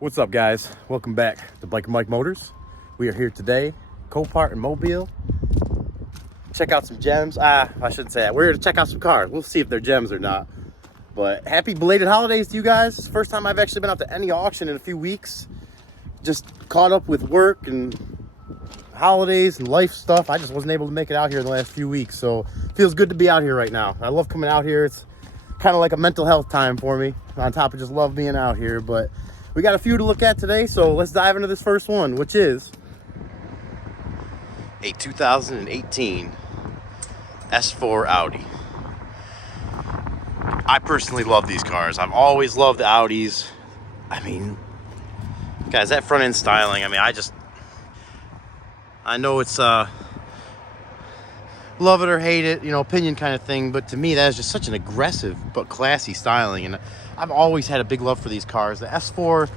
What's up, guys? Welcome back to Biker Mike Motors. We are here today, Copart and Mobile. Check out some gems. I shouldn't say that. We're here to check out some cars. We'll see if they're gems or not. But happy belated holidays to you guys. First time I've actually been out to any auction in a few weeks. Just caught up with work and holidays and life stuff. I just wasn't able to make it out here in the last few weeks. So it feels good to be out here right now. I love coming out here. It's kind of like a mental health time for me. On top of just love being out here. But we got a few to look at today, so let's dive into this first one, which is a 2018 S4 Audi. I personally love these cars. I've always loved the Audis. I mean, guys, that front end styling, I know it's love it or hate it, opinion kind of thing, but to me that is just such an aggressive but classy styling, and I've always had a big love for these cars. The S4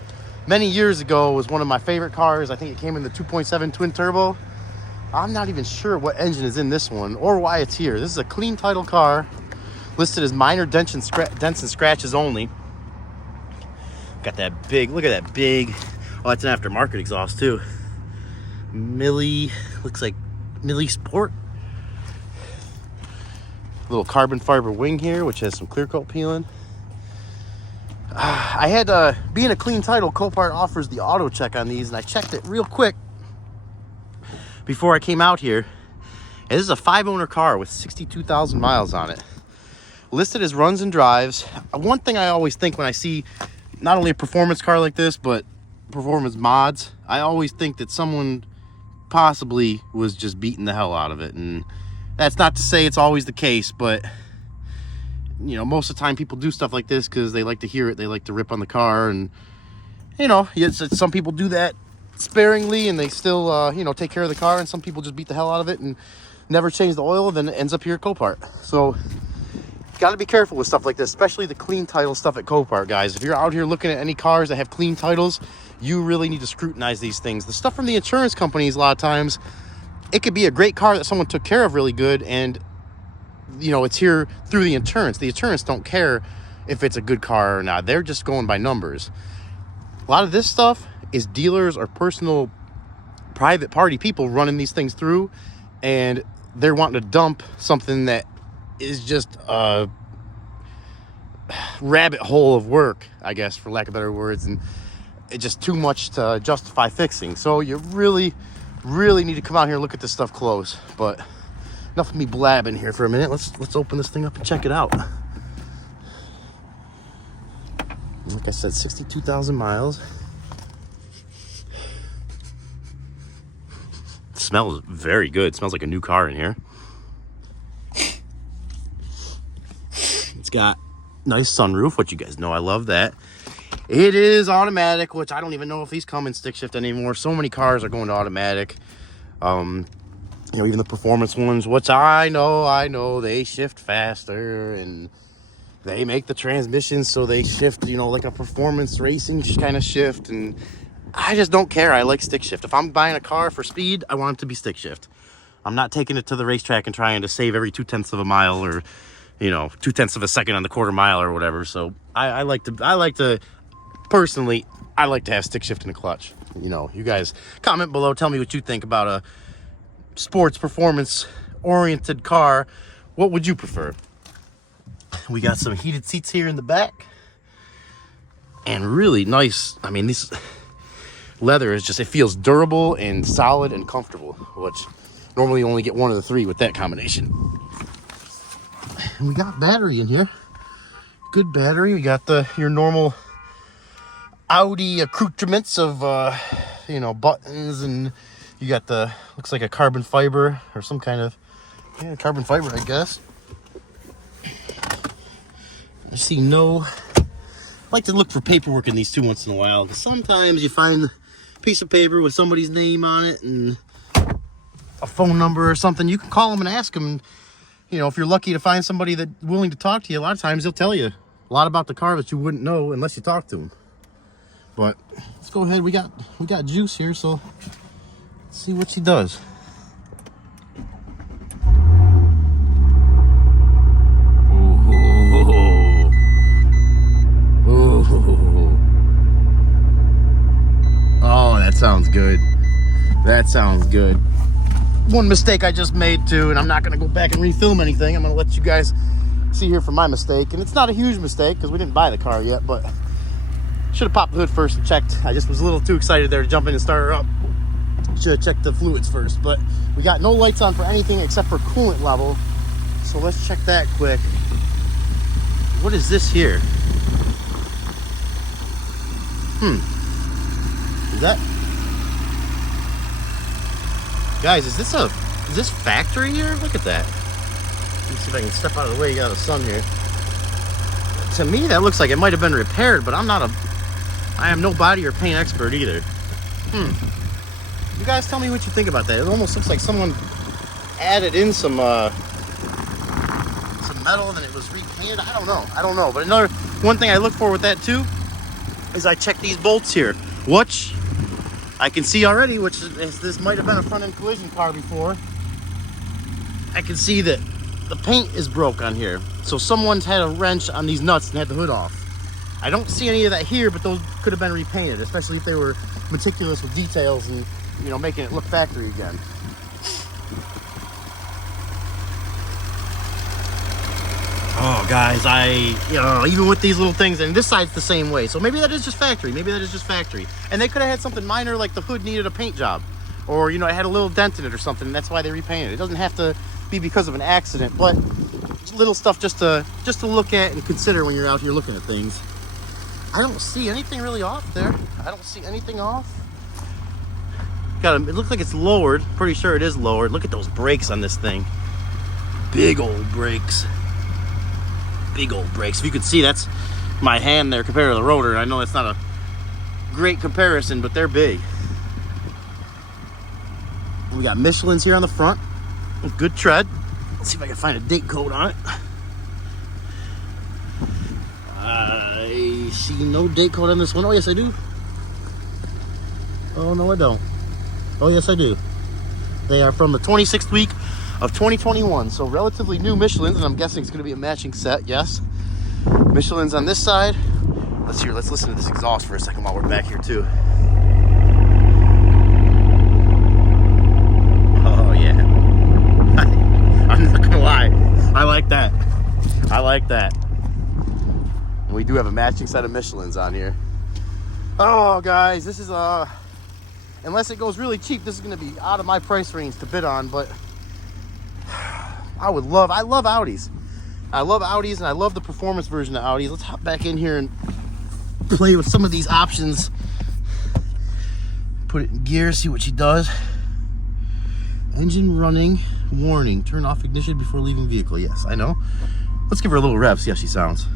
many years ago was one of my favorite cars. I think it came in the 2.7 twin turbo. I'm not even sure what engine is in this one or why it's here. This is a clean title car, listed as minor dents and scratches only. Got that big, look at that big, oh, that's an aftermarket exhaust too. Looks like Millie Sport. Little carbon fiber wing here, which has some clear coat peeling. I had, being a clean title, Copart offers the auto check on these, and I checked it real quick before I came out here. And this is a 5-owner car with 62,000 miles on it. Listed as runs and drives. One thing I always think when I see not only a performance car like this, but performance mods, I always think that someone possibly was just beating the hell out of it. And that's not to say it's always the case, but most of the time people do stuff like this because they like to hear it. They like to rip on the car, and some people do that sparingly and they still take care of the car, and some people just beat the hell out of it and never change the oil, then it ends up here at Copart. So got to be careful with stuff like this, especially the clean title stuff at Copart, guys. If you're out here looking at any cars that have clean titles, you really need to scrutinize these things. The stuff from the insurance companies, a lot of times it could be a great car that someone took care of really good, and it's here through the insurance. The insurance don't care if it's a good car or not. They're just going by numbers. A lot of this stuff is dealers or personal private party people running these things through, and they're wanting to dump something that is just a rabbit hole of work, I guess, for lack of better words, and it's just too much to justify fixing. So you really need to come out here and look at this stuff close. But enough of me blabbing here for a minute. Let's open this thing up and check it out. Like I said, 62,000 miles. It smells very good. It smells like a new car in here. It's got nice sunroof, which you guys know I love that. It is automatic, which I don't even know if these come in stick shift anymore. So many cars are going to automatic. Even the performance ones, which I know they shift faster and they make the transmission so they shift, like a performance racing kind of shift. And I just don't care. I like stick shift. If I'm buying a car for speed, I want it to be stick shift. I'm not taking it to the racetrack and trying to save every 0.2 of a mile or 0.2 of a second on the quarter mile or whatever. So I like to personally, I like to have stick shift in the clutch. You guys comment below, tell me what you think about a sports performance oriented car. What would you prefer? We got some heated seats here in the back, and really nice. I mean, this leather is just, it feels durable and solid and comfortable, which normally you only get one of the three with that combination. And we got battery in here, good battery. We got your normal Audi accoutrements of buttons, and you got looks like a carbon fiber or some kind of carbon fiber, I guess. I see I like to look for paperwork in these too once in a while, because sometimes you find a piece of paper with somebody's name on it and a phone number or something. You can call them and ask them. If you're lucky to find somebody that's willing to talk to you, a lot of times they'll tell you a lot about the car that you wouldn't know unless you talk to them. But let's go ahead. We got juice here, so let's see what she does. sounds good. That sounds good. One mistake I just made too, and I'm not gonna go back and refilm anything. I'm gonna let you guys see here for my mistake. And it's not a huge mistake because we didn't buy the car yet, but should have popped the hood first and checked. I just was a little too excited there to jump in and start her up. Should have checked the fluids first, but we got no lights on for anything except for coolant level. So let's check that quick. What is this here? Is that? Guys, is this factory here? Look at that. Let me see if I can step out of the way. You got a sun here. To me, that looks like it might have been repaired, but I am no body or paint expert either. You guys tell me what you think about that. It almost looks like someone added in some metal and it was repainted. I don't know. But one thing I look for with that too is I check these bolts here, which I can see already, which is, this might have been a front end collision car before. I can see that the paint is broke on here. So someone's had a wrench on these nuts and had the hood off. I don't see any of that here, but those could have been repainted, especially if they were meticulous with details and, you know, making it look factory again. Oh, guys, even with these little things, and this side's the same way. So maybe that is just factory. And they could have had something minor, like the hood needed a paint job. Or, you know, it had a little dent in it or something, and that's why they repainted it. It doesn't have to be because of an accident, but little stuff just to look at and consider when you're out here looking at things. I don't see anything really off there. I don't see anything off. It looks like it's lowered. Pretty sure it is lowered. Look at those brakes on this thing. Big old brakes. If you could see, that's my hand there compared to the rotor. I know that's not a great comparison, but they're big. We got Michelin's here on the front. Good tread. Let's see if I can find a date code on it. I see no date code on this one. Oh, yes, I do. Oh, no, I don't. Oh, yes, I do. They are from the 26th week of 2021, so relatively new Michelin's, and I'm guessing it's going to be a matching set. Yes, Michelin's on this side. Let's listen to this exhaust for a second while we're back here too. Oh yeah. I'm not gonna lie, I like that. We do have a matching set of Michelin's on here. Oh, guys, this is unless it goes really cheap, this is going to be out of my price range to bid on, but I love Audis. I love Audis, and I love the performance version of Audis. Let's hop back in here and play with some of these options. Put it in gear, see what she does. Engine running, warning, turn off ignition before leaving vehicle. Yes, I know. Let's give her a little rev, see how she sounds.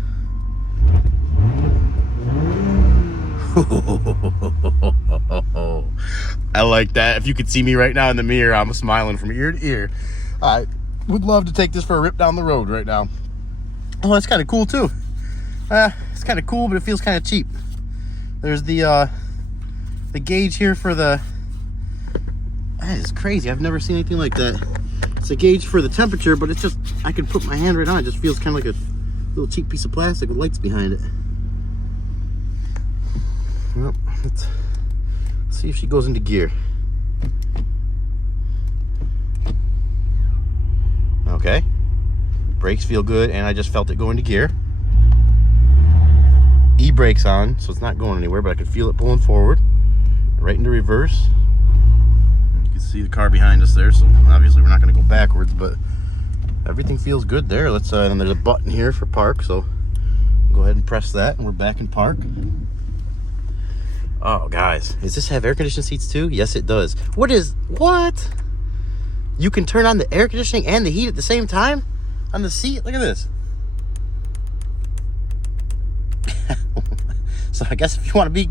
I like that. If you could see me right now in the mirror, I'm smiling from ear to ear. I would love to take this for a rip down the road right now. Oh, that's kind of cool too. It's kind of cool, but it feels kind of cheap. There's the gauge here for the... That is crazy. I've never seen anything like that. It's a gauge for the temperature, but it's just... I could put my hand right on it. It just feels kind of like a little cheap piece of plastic with lights behind it. Well, let's see if she goes into gear. Okay. Brakes feel good, and I just felt it go into gear. E-brake's on, so it's not going anywhere, but I can feel it pulling forward. Right into reverse. You can see the car behind us there, so obviously we're not going to go backwards, but everything feels good there. Let's and there's a button here for park, so go ahead and press that, and we're back in park. Oh, guys, does this have air conditioning seats too? Yes, it does. What? You can turn on the air conditioning and the heat at the same time on the seat? Look at this. So I guess if you want to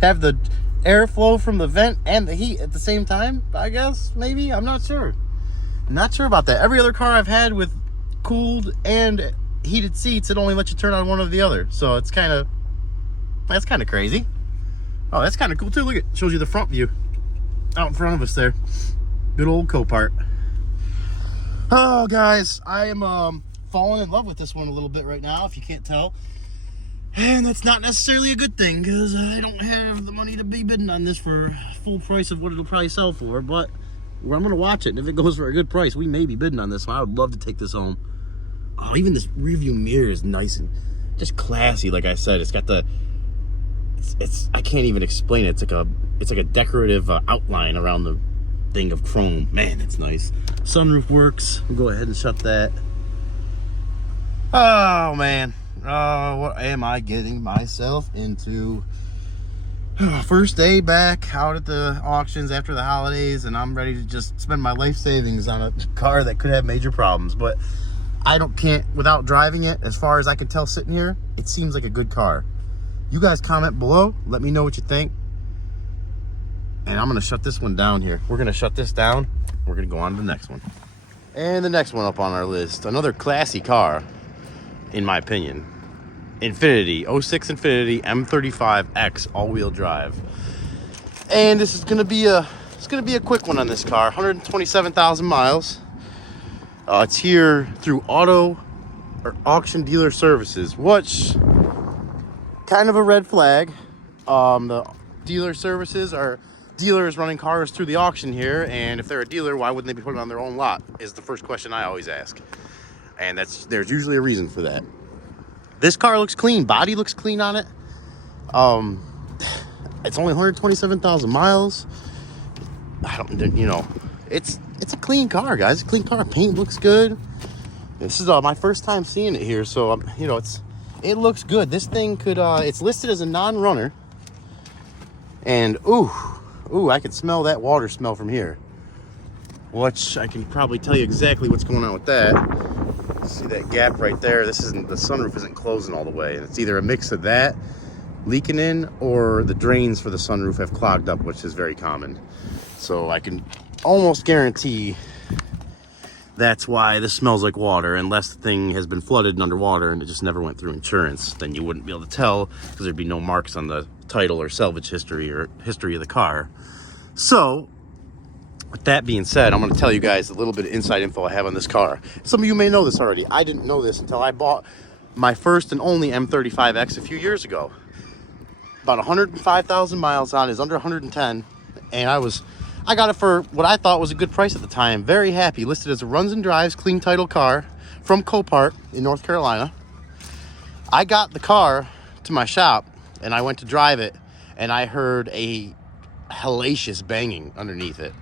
have the airflow from the vent and the heat at the same time, I guess, maybe, I'm not sure. Not sure about that. Every other car I've had with cooled and heated seats, it only lets you turn on one or the other. So that's kind of crazy. Oh, that's kind of cool too. Look, it shows you the front view out in front of us there. Good old Copart. Oh, guys, I am falling in love with this one a little bit right now, if you can't tell. And that's not necessarily a good thing, because I don't have the money ready to be bidding on this for full price of what it'll probably sell for, but I'm gonna watch it, and if it goes for a good price, we may be bidding on this one. I would love to take this home. Oh, even this rear view mirror is nice and just classy. Like I said, it's got the it's I can't even explain it. It's like a decorative outline around the thing of chrome. Man, it's nice. Sunroof works. We'll go ahead and shut that. Oh man, what am I getting myself into? First day back out at the auctions after the holidays, and I'm ready to just spend my life savings on a car that could have major problems, but can't without driving it. As far as I can tell sitting here, it seems like a good car. You guys comment below, let me know what you think, and I'm gonna shut this one down here. We're gonna shut this down. We're gonna go on to the next one. And the next one up on our list, another classy car in my opinion. Infiniti, 06 Infiniti M35x all-wheel drive. And this is gonna be a quick one on this car. 127,000 miles. It's here through auction dealer services, which kind of a red flag. The dealer services are dealers running cars through the auction here, and if they're a dealer, why wouldn't they be putting it on their own lot? Is the first question I always ask, and there's usually a reason for that. This car looks clean. Body looks clean on it. It's only 127,000 miles. It's a clean car, guys. Clean car. Paint looks good. This is my first time seeing it here, so it looks good. This thing could. It's listed as a non-runner, and ooh, I can smell that water smell from here. Which I can probably tell you exactly what's going on with that. See that gap right there? The sunroof isn't closing all the way, and it's either a mix of that leaking in or the drains for the sunroof have clogged up, which is very common. So I can almost guarantee that's why this smells like water, unless the thing has been flooded and underwater and it just never went through insurance. Then you wouldn't be able to tell because there'd be no marks on the title or salvage history or history of the car. So with that being said, I'm going to tell you guys a little bit of inside info I have on this car. Some of you may know this already. I didn't know this until I bought my first and only M35X a few years ago. About 105,000 miles on, is under 110, and I got it for what I thought was a good price at the time. Very happy. Listed as a runs and drives clean title car from Copart in North Carolina. I got the car to my shop and I went to drive it, and I heard a hellacious banging underneath it.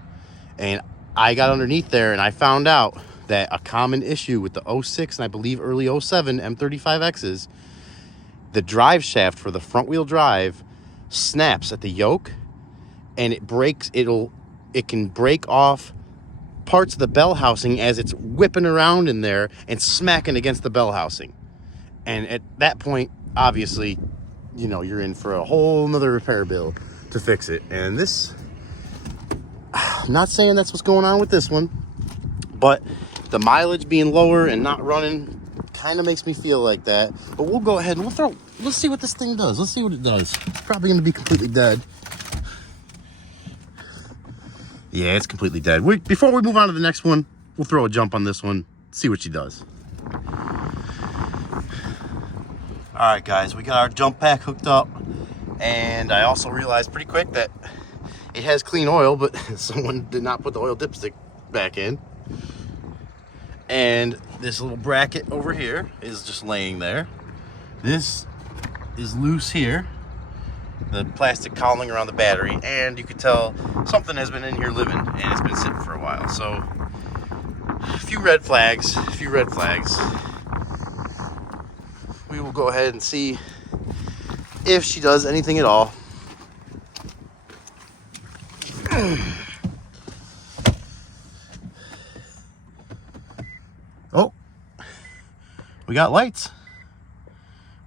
And I got underneath there and I found out that a common issue with the 06 and I believe early 07 M35Xs, the drive shaft for the front wheel drive snaps at the yoke, and it can break off parts of the bell housing as it's whipping around in there and smacking against the bell housing. And at that point, obviously, you're in for a whole nother repair bill to fix it. And this, I'm not saying that's what's going on with this one, but the mileage being lower and not running kind of makes me feel like that. But we'll go ahead and let's see what this thing does. Let's see what it does. It's probably going to be completely dead. Yeah, it's completely dead. Before we move on to the next one, we'll throw a jump on this one, see what she does. All right, guys, we got our jump pack hooked up, and I also realized pretty quick that it has clean oil, but someone did not put the oil dipstick back in. And this little bracket over here is just laying there. This is loose here, the plastic cowling around the battery, and you can tell something has been in here living, and it's been sitting for a while. So a few red flags. We will go ahead and see if she does anything at all. Oh, we got lights.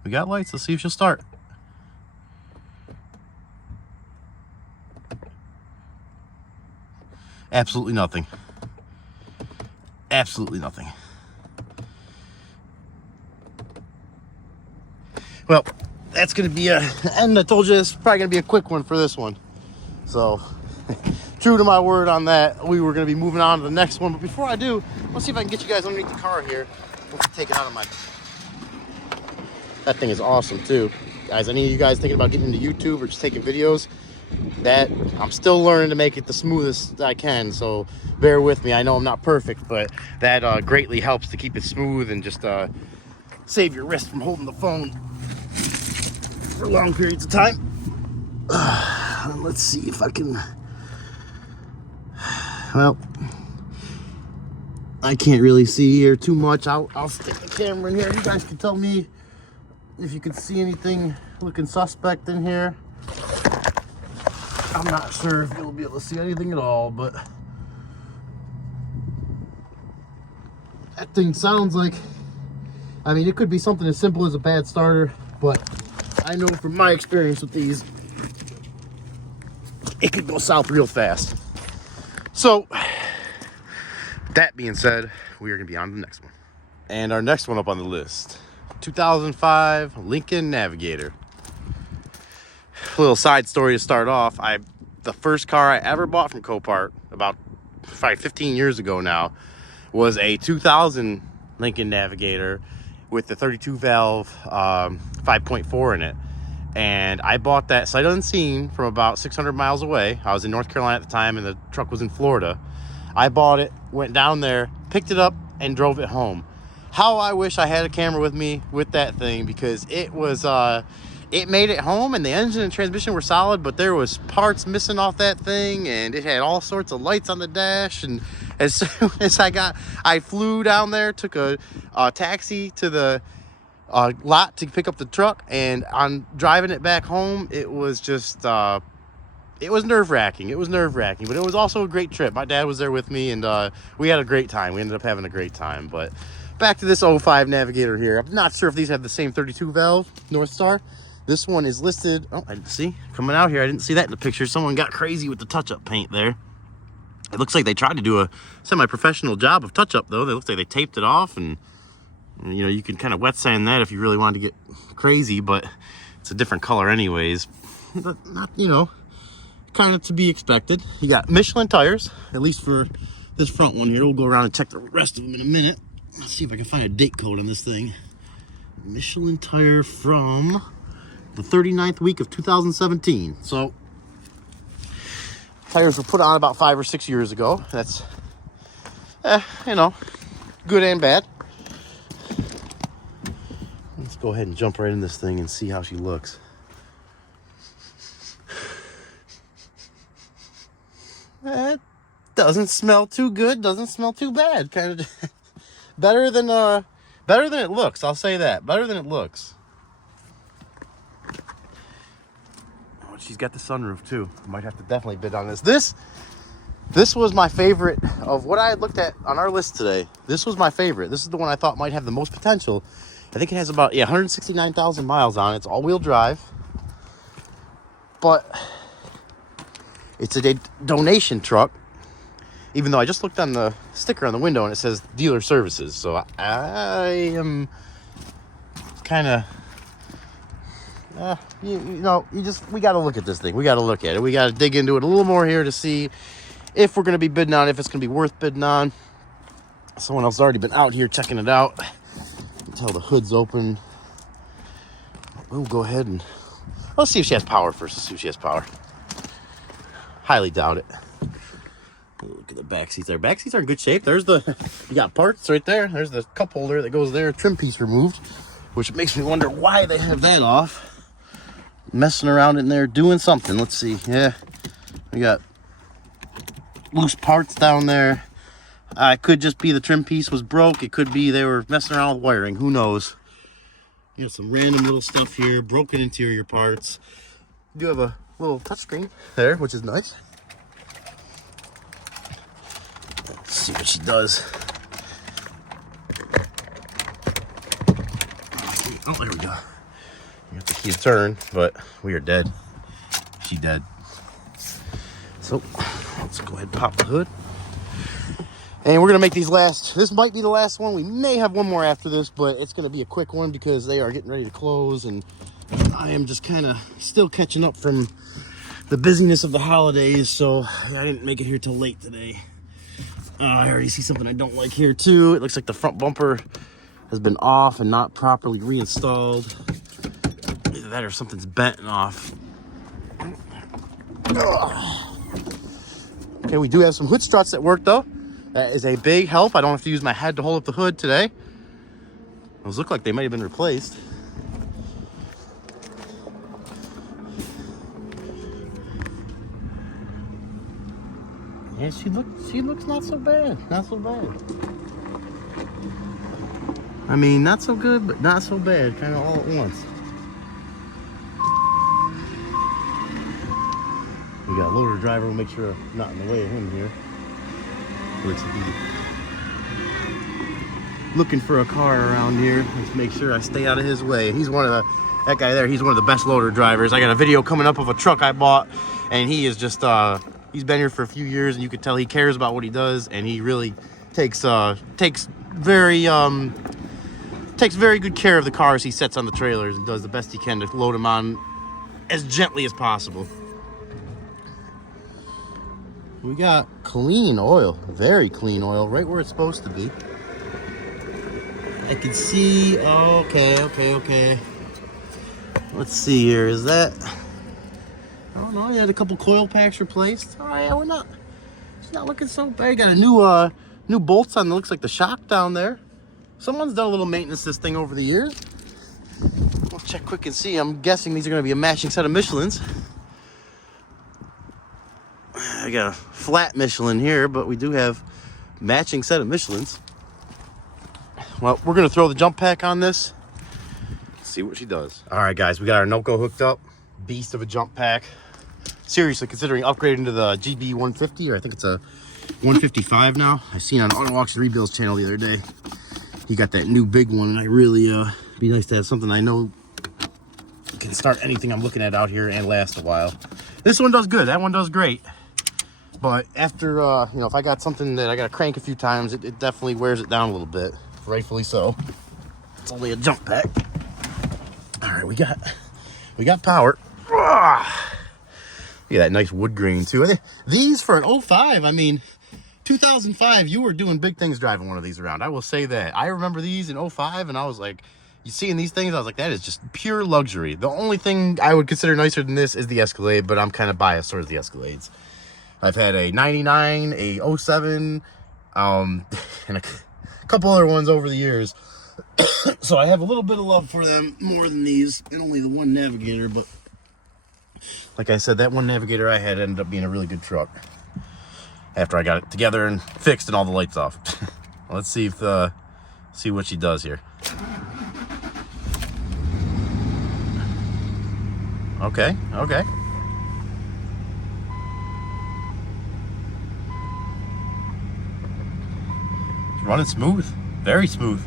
Let's see if she'll start. Absolutely nothing. Well, that's going to be and I told you it's probably going to be a quick one for this one. So, true to my word on that, we were going to be moving on to the next one. But before I do, let's see if I can get you guys underneath the car here. Let's take it out of my... That thing is awesome too. Guys, any of you guys thinking about getting into YouTube or just taking videos, that I'm still learning to make it the smoothest I can, so bear with me. I know I'm not perfect, but that greatly helps to keep it smooth and just save your wrist from holding the phone for long periods of time. Let's see if I can. Well, I can't really see here too much. I'll stick the camera in here. You guys can tell me if you can see anything looking suspect in here. I'm not sure if you'll be able to see anything at all, but that thing sounds like, I mean, it could be something as simple as a bad starter, but I know from my experience with these, it could go south real fast. So, that being said, we are going to be on to the next one. And our next one up on the list, 2005 Lincoln Navigator. A little side story to start off. The first car I ever bought from Copart, about 15 years ago now, was a 2000 Lincoln Navigator with the 32 valve 5.4 in it. And I bought that sight unseen from about 600 miles away. I was in North Carolina at the time and the truck was in Florida. I bought it, went down there, picked it up, and drove it home. How I wish I had a camera with me with that thing, because it was, it made it home and the engine and transmission were solid, but there was parts missing off that thing and it had all sorts of lights on the dash. And as soon as I flew down there, took a taxi to the lot to pick up the truck, and on driving it back home, it was just, it was nerve-wracking. It was nerve-wracking, but it was also a great trip. My dad was there with me, and we had a great time. We ended up having a great time. But back to this 05 Navigator here. I'm not sure if these have the same 32 valve North Star. This one is listed. Oh, I didn't see. Coming out here, I didn't see that in the picture. Someone got crazy with the touch-up paint there. It looks like they tried to do a semi-professional job of touch-up, though. It looks like they taped it off, and you know, you can kind of wet sand that if you really wanted to get crazy, but it's a different color anyways. But not, you know, kind of to be expected. You got Michelin tires, at least for this front one here. We'll go around and check the rest of them in a minute. Let's see if I can find a date code on this thing. Michelin tire from the 39th week of 2017. So tires were put on about 5 or 6 years ago. That's, you know, good and bad. Let's go ahead and jump right in this thing and see how she looks. That doesn't smell too good, doesn't smell too bad. Kind of better than it looks. I'll say that. Better than it looks. Oh, she's got the sunroof too. Might have to definitely bid on this. This was my favorite of what I had looked at on our list today. This was my favorite. This is the one I thought might have the most potential. I think it has about 169,000 miles on it. It's all-wheel drive. But it's a donation truck, even though I just looked on the sticker on the window and it says dealer services. So I am kind of, we got to look at this thing. We got to look at it. We got to dig into it a little more here to see if we're going to be bidding on it, if it's going to be worth bidding on. Someone else has already been out here checking it out. Until the hood's open. We'll go ahead and let's see if she has power first. Let's see if she has power. Highly doubt it. Look at the back seats there. Back seats are in good shape. There's you got parts right there. There's the cup holder that goes there. Trim piece removed, which makes me wonder why they have that off. Messing around in there doing something. Let's see. Yeah, we got loose parts down there. It could just be the trim piece was broke. It could be they were messing around with wiring. Who knows? You got some random little stuff here. Broken interior parts. You do have a little touchscreen there, which is nice. Let's see what she does. Oh, there we go. You have the key to turn, but we are dead. She dead. So let's go ahead and pop the hood. And we're going to make these last. This might be the last one. We may have one more after this, but it's going to be a quick one because they are getting ready to close. And I am just kind of still catching up from the busyness of the holidays. So I didn't make it here till late today. I already see something I don't like here too. It looks like the front bumper has been off and not properly reinstalled. Either that or something's bent off. Okay, we do have some hood struts that work though. That is a big help. I don't have to use my head to hold up the hood today. Those look like they might have been replaced. Yeah, she looks not so bad. Not so bad. I mean, not so good, but not so bad. Kind of all at once. We got a loader driver. We'll make sure I'm not in the way of him here. Looks like he's looking for a car around here. Let's make sure I stay out of his way. He's one of that guy there. He's one of the best loader drivers. I got a video coming up of a truck I bought, and he is just he's been here for a few years, and you could tell he cares about what he does, and he really takes very good care of the cars he sets on the trailers and does the best he can to load them on as gently as possible. We got clean oil, very clean oil, right where it's supposed to be. I can see, okay. Let's see here, is that, I don't know, you had a couple coil packs replaced. Oh yeah, it's not looking so bad. You got a new bolts on, it looks like the shock down there. Someone's done a little maintenance to this thing over the years. We'll check quick and see. I'm guessing these are gonna be a matching set of Michelins. I got a flat Michelin here, but we do have matching set of Michelins. Well, we're gonna throw the jump pack on this. See what she does. All right, guys, we got our Noco hooked up. Beast of a jump pack. Seriously considering upgrading to the GB 150, or I think it's a 155 now. I seen on Auto Auction Rebuilds channel the other day. He got that new big one, and I really be nice to have something I know can start anything I'm looking at out here and last a while. This one does good. That one does great. But after, you know, if I got something that I got to crank a few times, it definitely wears it down a little bit. Rightfully so. It's only a jump pack. All right, we got power. Look at that nice wood grain too. These for an 05, I mean, 2005, you were doing big things driving one of these around. I will say that. I remember these in 05, and I was like, you seeing these things, I was like, that is just pure luxury. The only thing I would consider nicer than this is the Escalade, but I'm kind of biased towards the Escalades. I've had a 99, a 07, and a couple other ones over the years. So I have a little bit of love for them more than these, and only the one Navigator, but like I said, that one Navigator I had ended up being a really good truck after I got it together and fixed and all the lights off. Let's see see what she does here. Okay. Running smooth, very smooth.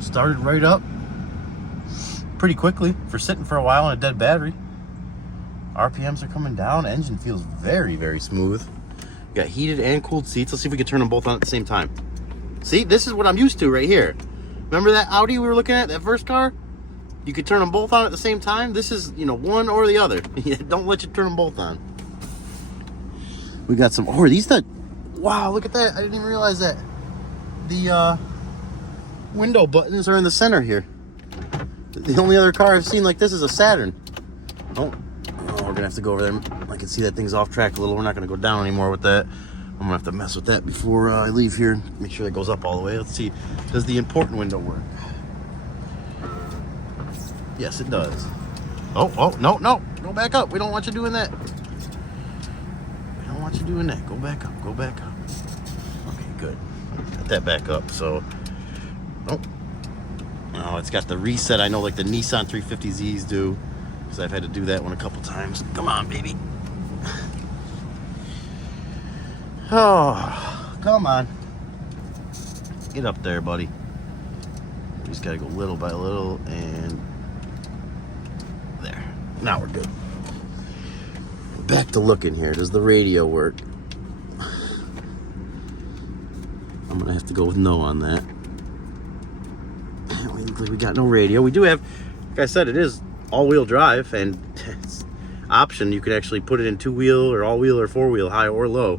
Started right up pretty quickly for sitting for a while on a dead battery. RPMs are coming down. Engine feels very, very smooth. Got heated and cooled seats. Let's see if we can turn them both on at the same time. See, this is what I'm used to right here. Remember that Audi we were looking at, that first car? You could turn them both on at the same time. This is, you know, one or the other. Don't let you turn them both on. We got some, are these the, wow, look at that. I didn't even realize that. The window buttons are in the center here. The only other car I've seen like this is a Saturn. Oh, we're gonna have to go over there. I can see that thing's off track a little. We're not gonna go down anymore with that. I'm gonna have to mess with that before I leave here. Make sure that goes up all the way. Let's see, does the important window work? Yes, it does. Oh, no, go back up. We don't want you doing that. We don't want you doing that. Go back up. Okay, good. Got that back up. So, oh, it's got the reset. I know, like the Nissan 350Zs do, because I've had to do that one a couple times. Come on, baby. Oh, come on. Get up there, buddy. We just gotta go little by little, and there. Now we're good. Back to looking here. Does the radio work? I'm gonna have to go with no on that. We look like we got no radio. We do have, like I said, it is all-wheel drive, and it's option. You can actually put it in two-wheel or all-wheel or four-wheel, high or low,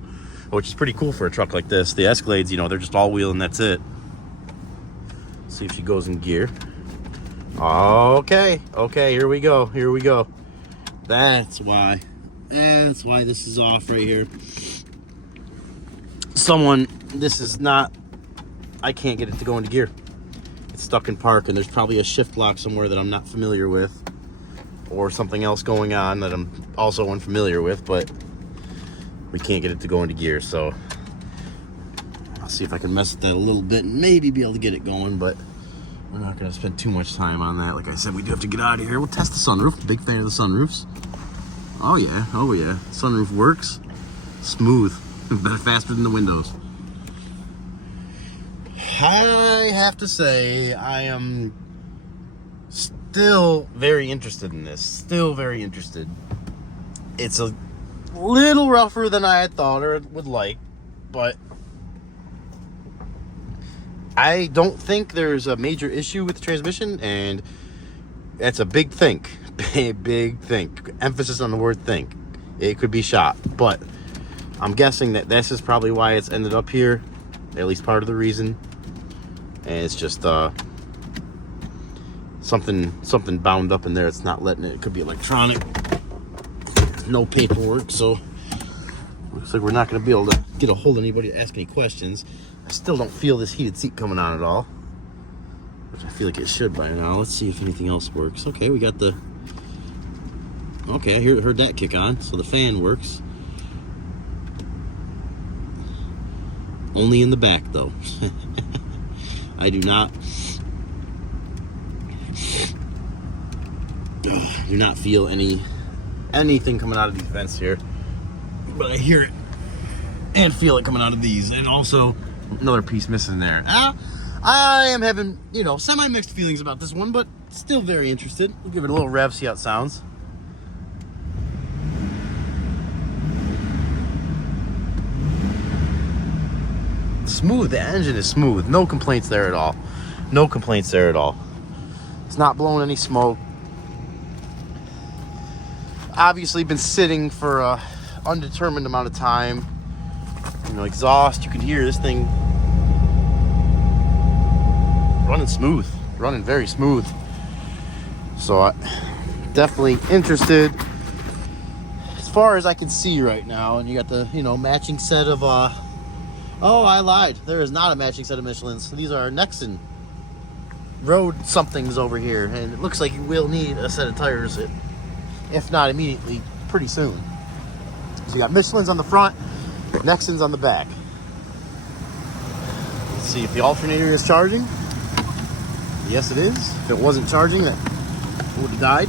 which is pretty cool for a truck like this. The Escalades, you know, they're just all-wheel and that's it. See if she goes in gear. Okay, here we go. That's why. And that's why this is off right here. This is not, I can't get it to go into gear. It's stuck in park, and there's probably a shift lock somewhere that I'm not familiar with, or something else going on that I'm also unfamiliar with, but we can't get it to go into gear. So I'll see if I can mess with that a little bit and maybe be able to get it going, but we're not going to spend too much time on that. Like I said, we do have to get out of here. We'll test the sunroof. Big fan of the sunroofs. Oh yeah, oh yeah. Sunroof works. Smooth. Faster than the windows. I have to say, I am still very interested in this. Still very interested. It's a little rougher than I had thought or would like, but I don't think there's a major issue with the transmission, and that's a big think. Big think. Emphasis on the word think. It could be shot, but I'm guessing that this is probably why it's ended up here, at least part of the reason. And it's just something bound up in there. It's not letting it. It could be electronic. No paperwork, so looks like we're not going to be able to get a hold of anybody to ask any questions. I still don't feel this heated seat coming on at all, which I feel like it should by now. Let's see if anything else works. Okay, we got the. Okay, I heard that kick on, so the fan works. Only in the back, though. I do not feel anything coming out of these vents here, but I hear it and feel it coming out of these. And also another piece missing there. I am having, semi-mixed feelings about this one, but still very interested. We'll give it a little rev, see how it sounds. Smooth. The engine is smooth. No complaints there at all. No complaints there at all. It's not blowing any smoke. Obviously been sitting for a undetermined amount of time. Exhaust, you can hear this thing running smooth. Running very smooth. So I'm definitely interested. As far as I can see right now, and you got the, matching set of oh, I lied. There is not a matching set of Michelins. These are Nexen road somethings over here, and it looks like you will need a set of tires, if not immediately, pretty soon. So you got Michelins on the front, Nexens on the back. Let's see if the alternator is charging. Yes, it is. If it wasn't charging, it would have died.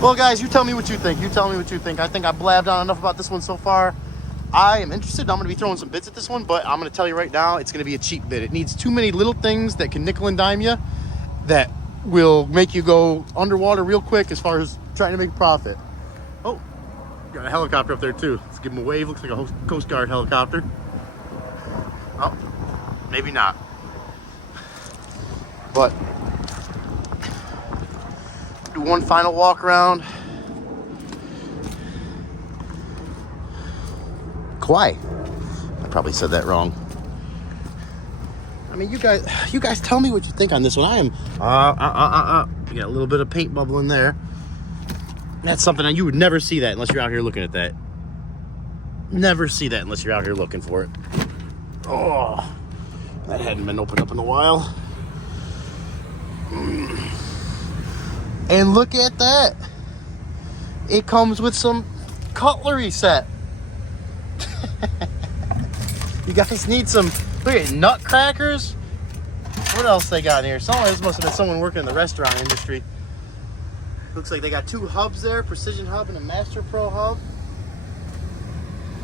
Well, guys, you tell me what you think. I think I blabbed on enough about this one so far. I am interested. I'm going to be throwing some bits at this one, but I'm going to tell you right now, it's going to be a cheap bit. It needs too many little things that can nickel and dime you that will make you go underwater real quick as far as trying to make a profit. Oh, got a helicopter up there too. Let's give him a wave. Looks like a Coast Guard helicopter. Oh, maybe not. But do one final walk around. Kauai. I probably said that wrong. I mean, you guys tell me what you think on this one. I am, you got a little bit of paint bubble in there. That's something that you would never see that unless you're out here looking at that. Never see that unless you're out here looking for it. Oh, that hadn't been opened up in a while. And look at that. It comes with some cutlery set. You guys need some, look at nutcrackers. What else they got in here? This must have been someone working in the restaurant industry. Looks like they got two hubs there, Precision Hub and a Master Pro hub.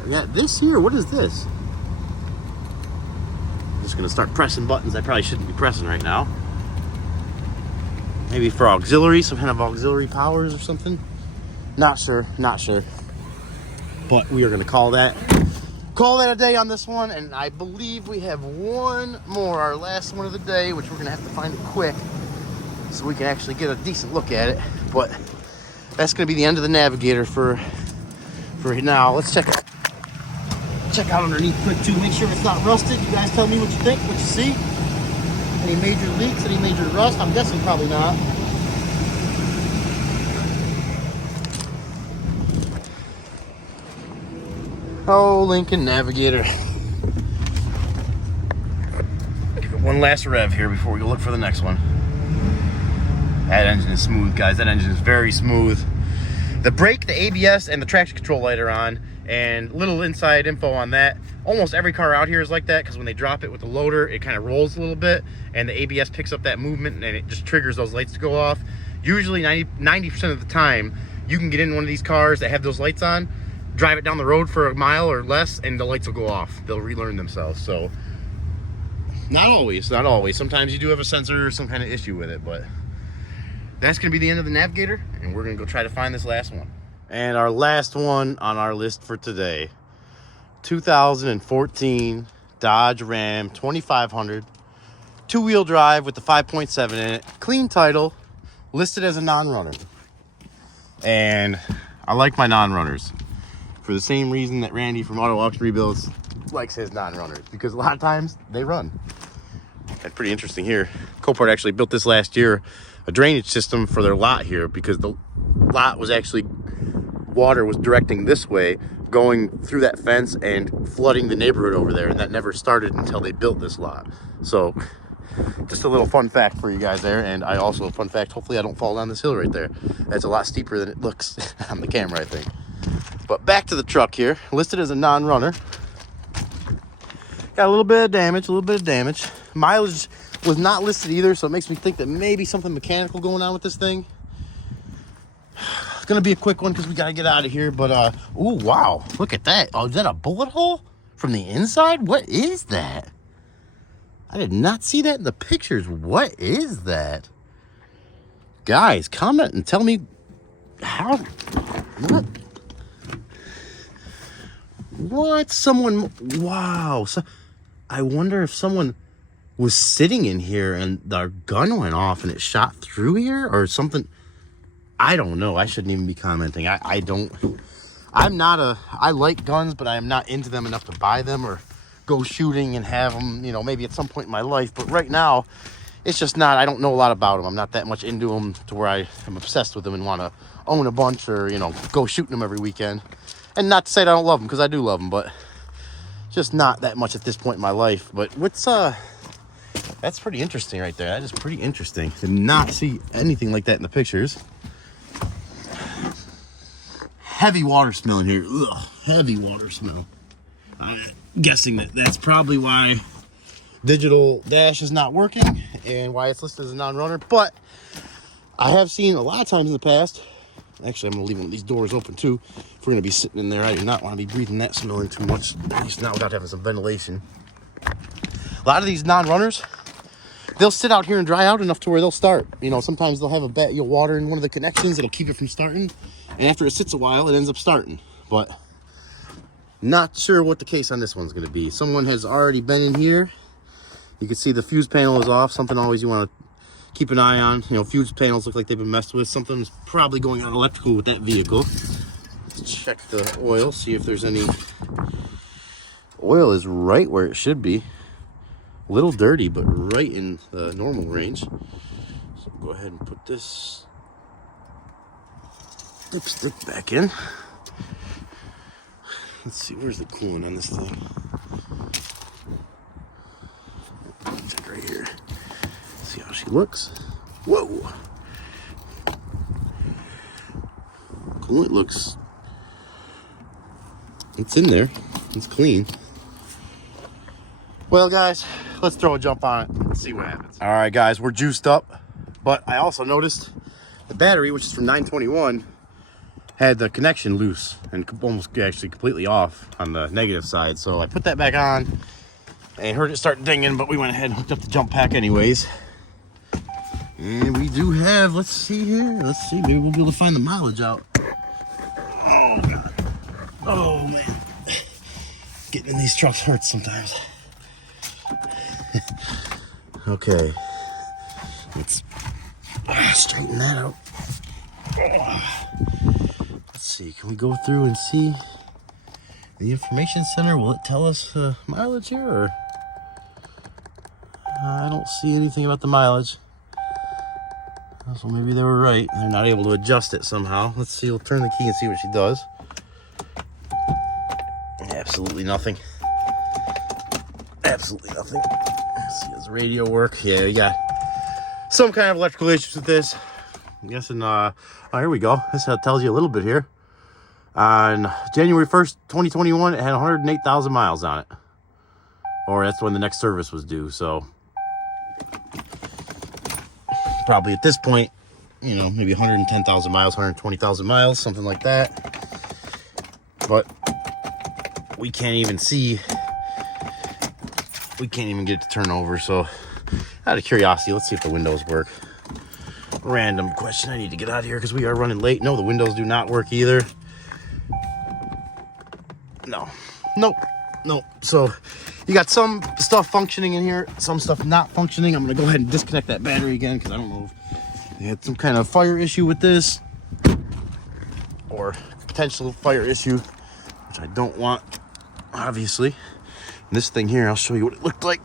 Yeah, this here, what is this? I'm just gonna start pressing buttons I probably shouldn't be pressing right now. Maybe for auxiliary, some kind of auxiliary powers or something. Not sure. But we are gonna call that a day on this one, and I believe we have one more, our last one of the day, which we're gonna have to find it quick so we can actually get a decent look at it. But that's gonna be the end of the Navigator for now. Let's check out underneath quick too, make sure it's not rusted. You guys tell me what you think, what you see. Any major leaks, any major rust? I'm guessing probably not. Oh, Lincoln Navigator. Give it one last rev here before we go look for the next one. That engine is smooth, guys. That engine is very smooth. The brake, the ABS, and the traction control light are on. And little inside info on that. Almost every car out here is like that because when they drop it with the loader, it kind of rolls a little bit. And the ABS picks up that movement and it just triggers those lights to go off. Usually 90% of the time, you can get in one of these cars that have those lights on, drive it down the road for a mile or less, and the lights will go off. They'll relearn themselves. So, not always, not always. Sometimes you do have a sensor or some kind of issue with it, but that's going to be the end of the Navigator, and we're going to go try to find this last one. And our last one on our list for today, 2014 Dodge Ram 2500, two-wheel drive with the 5.7 in it, clean title, listed as a non-runner. And I like my non-runners for the same reason that Randy from Auto Auction Rebuilds likes his non-runners, because a lot of times they run. That's pretty interesting here. Copart actually built this last year, a drainage system for their lot here, because the lot was actually, water was directing this way, going through that fence and flooding the neighborhood over there, and that never started until they built this lot. So just a little fun fact for you guys there. And I also, fun fact, hopefully I don't fall down this hill right there. That's a lot steeper than it looks on the camera, I think. But back to the truck here, listed as a non-runner. Got a little bit of damage, Mileage was not listed either, so it makes me think that maybe something mechanical going on with this thing. It's gonna be a quick one because we gotta get out of here, but ooh, wow, look at that. Oh, is that a bullet hole from the inside? What is that? I did not see that in the pictures. What is that? Guys, comment and tell me how, what someone, wow. So I wonder if someone was sitting in here and their gun went off and it shot through here or something. I don't know. I shouldn't even be commenting. I like guns, but I am not into them enough to buy them or go shooting and have them, you know, maybe at some point in my life. But right now, it's just not, I don't know a lot about them. I'm not that much into them to where I am obsessed with them and want to own a bunch or, you know, go shooting them every weekend. And not to say that I don't love them, because I do love them, but just not that much at this point in my life. But what's, that's pretty interesting right there. That is pretty interesting. Did not see anything like that in the pictures. Heavy water smell in here. Ugh, heavy water smell. I'm guessing that that's probably why digital dash is not working and why it's listed as a non-runner. But I have seen a lot of times in the past, actually I'm going to leave one of these doors open too. If we're going to be sitting in there, I do not want to be breathing that smell in too much, at least not without having some ventilation. A lot of these non-runners, they'll sit out here and dry out enough to where they'll start. You know, sometimes they'll have a bit of water in one of the connections that'll keep it from starting. And after it sits a while, it ends up starting. But not sure what the case on this one's going to be. Someone has already been in here. You can see the fuse panel is off. Something always you want to keep an eye on. You know, fuse panels look like they've been messed with. Something's probably going on electrical with that vehicle. Let's check the oil, see if there's any. Oil is right where it should be. A little dirty, but right in the normal range. So go ahead and put this dipstick back in. Let's see, where's the coolant on this thing? Check right here. See how she looks. Whoa! Coolant looks, it's in there. It's clean. Well, guys, let's throw a jump on it and see what happens. All right, guys, we're juiced up, but I also noticed the battery, which is from 921, had the connection loose and almost actually completely off on the negative side. So I put that back on and heard it start dinging, but we went ahead and hooked up the jump pack anyways. And we do have, let's see here. Let's see, maybe we'll be able to find the mileage out. Oh, God. Oh, man. Getting in these trucks hurts sometimes. Okay. Let's straighten that out. Let's see, can we go through and see the information center? Will it tell us mileage here, or I don't don't see anything about the mileage. So maybe they were right. They're not able to adjust it somehow. Let's see. We'll turn the key and see what she does. Absolutely nothing. Absolutely nothing. Let's see, does the radio work? Yeah, we got some kind of electrical issues with this. I'm guessing, oh, here we go. This tells you a little bit here. On January 1st, 2021, it had 108,000 miles on it. Or that's when the next service was due, so probably at this point, you know, maybe 110,000 miles, 120,000 miles, something like that. But we can't even see, we can't even get it to turn over. So out of curiosity, let's see if the windows work. Random question. I need to get out of here because we are running late. No, the windows do not work either. No, nope, nope. So you got some stuff functioning in here, some stuff not functioning. I'm gonna go ahead and disconnect that battery again because I don't know if they had some kind of fire issue with this or potential fire issue, which I don't want, obviously. And this thing here, I'll show you what it looked like.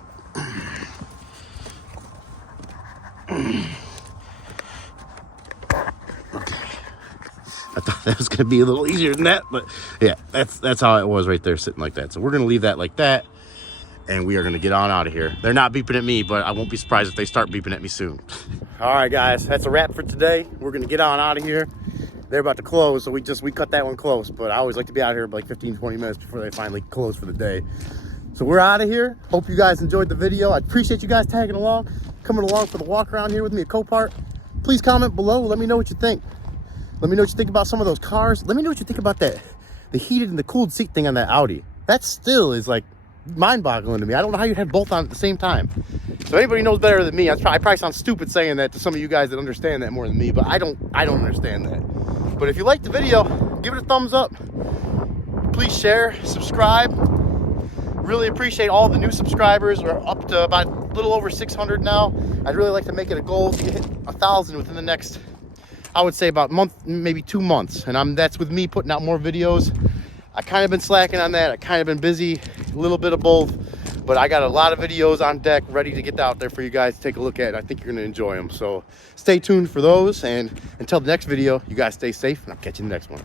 I thought that was going to be a little easier than that, but yeah, that's how it was right there, sitting like that. So we're going to leave that like that, and we are going to get on out of here. They're not beeping at me, but I won't be surprised if they start beeping at me soon. All right, guys, that's a wrap for today. We're going to get on out of here. They're about to close, so we cut that one close, but I always like to be out here like 15, 20 minutes before they finally close for the day. So we're out of here. Hope you guys enjoyed the video. I appreciate you guys tagging along, coming along for the walk around here with me at Copart. Please comment below. Let me know what you think. Let me know what you think about some of those cars. Let me know what you think about the heated and the cooled seat thing on that Audi. That still is like mind-boggling to me. I don't know how you had both on at the same time. So anybody knows better than me. I probably sound stupid saying that to some of you guys that understand that more than me, but I don't understand that. But if you liked the video, give it a thumbs up. Please share, subscribe. Really appreciate all the new subscribers. We're up to about a little over 600 now. I'd really like to make it a goal to hit 1,000 within the next, I would say, about a month, maybe 2 months. And that's with me putting out more videos. I kind of been slacking on that. I kind of been busy, a little bit of both. But I got a lot of videos on deck ready to get out there for you guys to take a look at. I think you're going to enjoy them. So stay tuned for those. And until the next video, you guys stay safe, and I'll catch you in the next one.